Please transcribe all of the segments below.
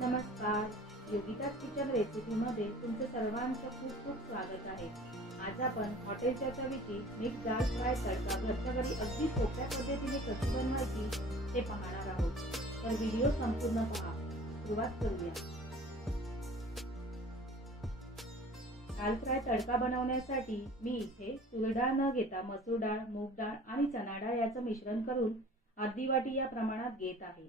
नमस्कार, योगिताज किचन रेसिपीमध्ये तुमचं सर्वांचं खूप खूप स्वागत आहे। आज आपण हॉटेलच्या चवीची मिक्स दाल फ्राय तडका घरच्या घरी अगदी सोप्या पद्धतीने कशी बनवायची ते पाहणार आहोत। तर व्हिडिओ संपूर्ण पहा। सुरुवात करूया। दाल फ्राय तडका बनवण्यासाठी मी इथे तूर डाळ न घेता मसूर डाळ, मूग डाळ आणि चणा डाळ याचं मिश्रण करून अर्धी वाटी या प्रमाणात घेत आहे।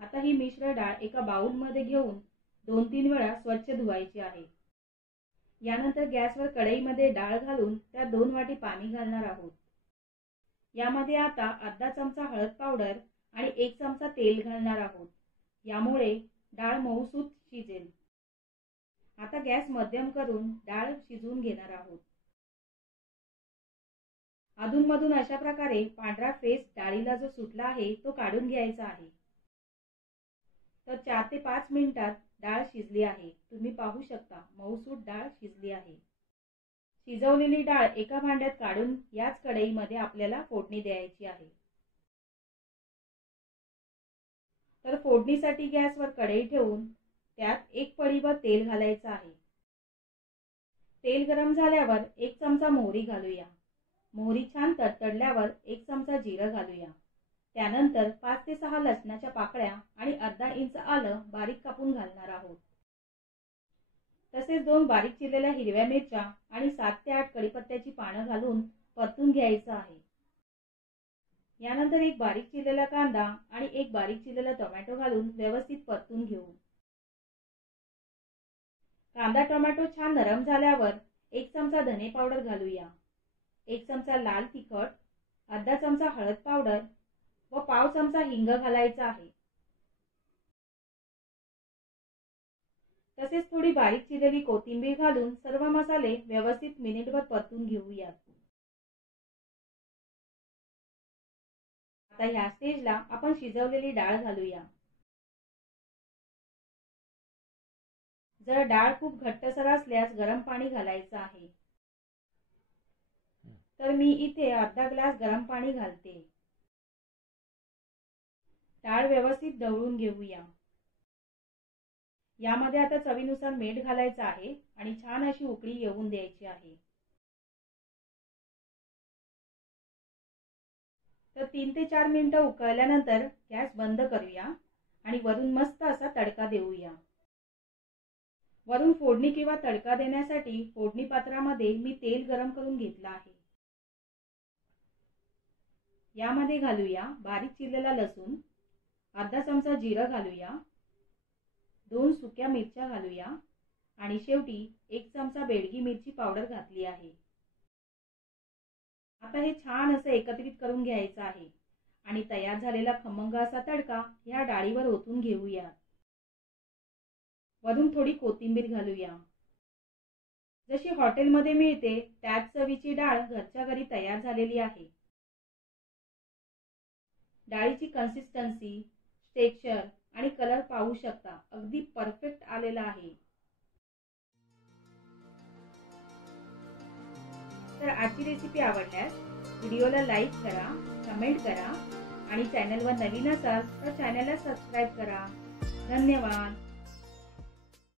आता ही मिश्र डाळ एका बाउल मध्ये घेऊन 2-3 वेळा स्वच्छ धुवायची आहे। यानंतर गॅसवर कढईमध्ये डाळ घालून त्यात 2 वाटी पाणी घालणार आहोत। यामध्ये आता अर्धा चमचा हळद पावडर आणि 1 चमचा तेल घालणार आहोत। यामुळे डाळ मऊसूत शिजेल। आता गॅस मध्यम करून डाळ शिजवून घेणार आहोत। अधूनमधून अशा प्रकारे पांढरा फेस डाळीला जो सुटला आहे तो काढून घ्यायचा आहे। तर 4 ते 5 मिनिटात डाळ शिजली आहे। तुम्ही पाहू शकता मऊसूत डाळ शिजली आहे। शिजवलेली डाळ एका भांड्यात काढून याच कढईमध्ये आपल्याला फोडणी द्यायची आहे। तर फोडणीसाठी गॅसवर कढई ठेवून त्यात 1 पळीभर तेल घालायचं आहे। तेल गरम झाल्यावर 1 चमचा मोहरी घालूया। मोहरी छान तडतडल्यावर 1 चमचा जिरं घालूया। त्यानंतर 5 ते 6 लसणाच्या पाकळ्या आणि अर्धा इंच आलं बारीक कापून घालणार आहोत। तसेच 2 बारीक चिरलेल्या हिरव्या मिरच्या आणि 7 ते 8 कढीपत्त्याची पानं घालून परतून घ्यायचं आहे। यानंतर 1 बारीक चिरलेला कांदा आणि 1 बारीक चिरलेला टोमॅटो घालून व्यवस्थित परतून घेऊ। कांदा टोमॅटो छान नरम झाल्यावर 1 चमचा धने पावडर घालूया। 1 चमचा लाल तिखट, अर्धा चमचा हळद पावडर व पाव चमचा हिंग घालायचा आहे। तसेच थोडी बारीक चिरलेली कोथिंबीर घालून सर्व मसाले व्यवस्थित मिनिटभर परतून घेऊया। आता ह्या स्टेजला आपण शिजवलेली डाळ घालूया। जर डाळ खूप घट्टसर असल्यास गरम पाणी घालायचं आहे। तर मी इथे अर्धा ग्लास गरम पाणी घालते। डाळ व्यवस्थित ढवळून घेऊया। यामध्ये आता चवीनुसार मीठ घालायचं आहे आणि छान अशी उकळी येऊन द्यायची आहे। तर 3 ते 4 मिनिटं उकळल्यानंतर गॅस बंद करूया आणि वरून मस्त असा तडका देऊया। वरून फोडणी किंवा तडका देण्यासाठी फोडणी पात्रामध्ये मी तेल गरम करून घेतलं आहे। यामध्ये घालूया बारीक चिरलेला लसूण, अर्धा चमचा जिरं घालूया, 2 सुक्या मिरच्या घालूया आणि शेवटी 1 चमचा बेडगी मिरची पावडर घातली आहे। आता हे छान असं एकत्रित करून घ्यायचं आहे आणि तयार झालेला खमंग असा तडका या डाळीवर ओतून घेऊया। वरून थोडी कोथिंबीर घालूया। जशी हॉटेलमध्ये मिळते त्याच चवीची डाळ घरच्या घरी तयार झालेली आहे। डाळीची कन्सिस्टन्सी, टेक्स्चर आणि कलर पाहू शकता, अगदी परफेक्ट आलेला आहे। तर आजची रेसिपी आवडल्यास व्हिडिओला लाईक करा, कमेंट करा आणि चॅनलवर नवीन असाल तर चॅनलला सबस्क्राइब करा। धन्यवाद।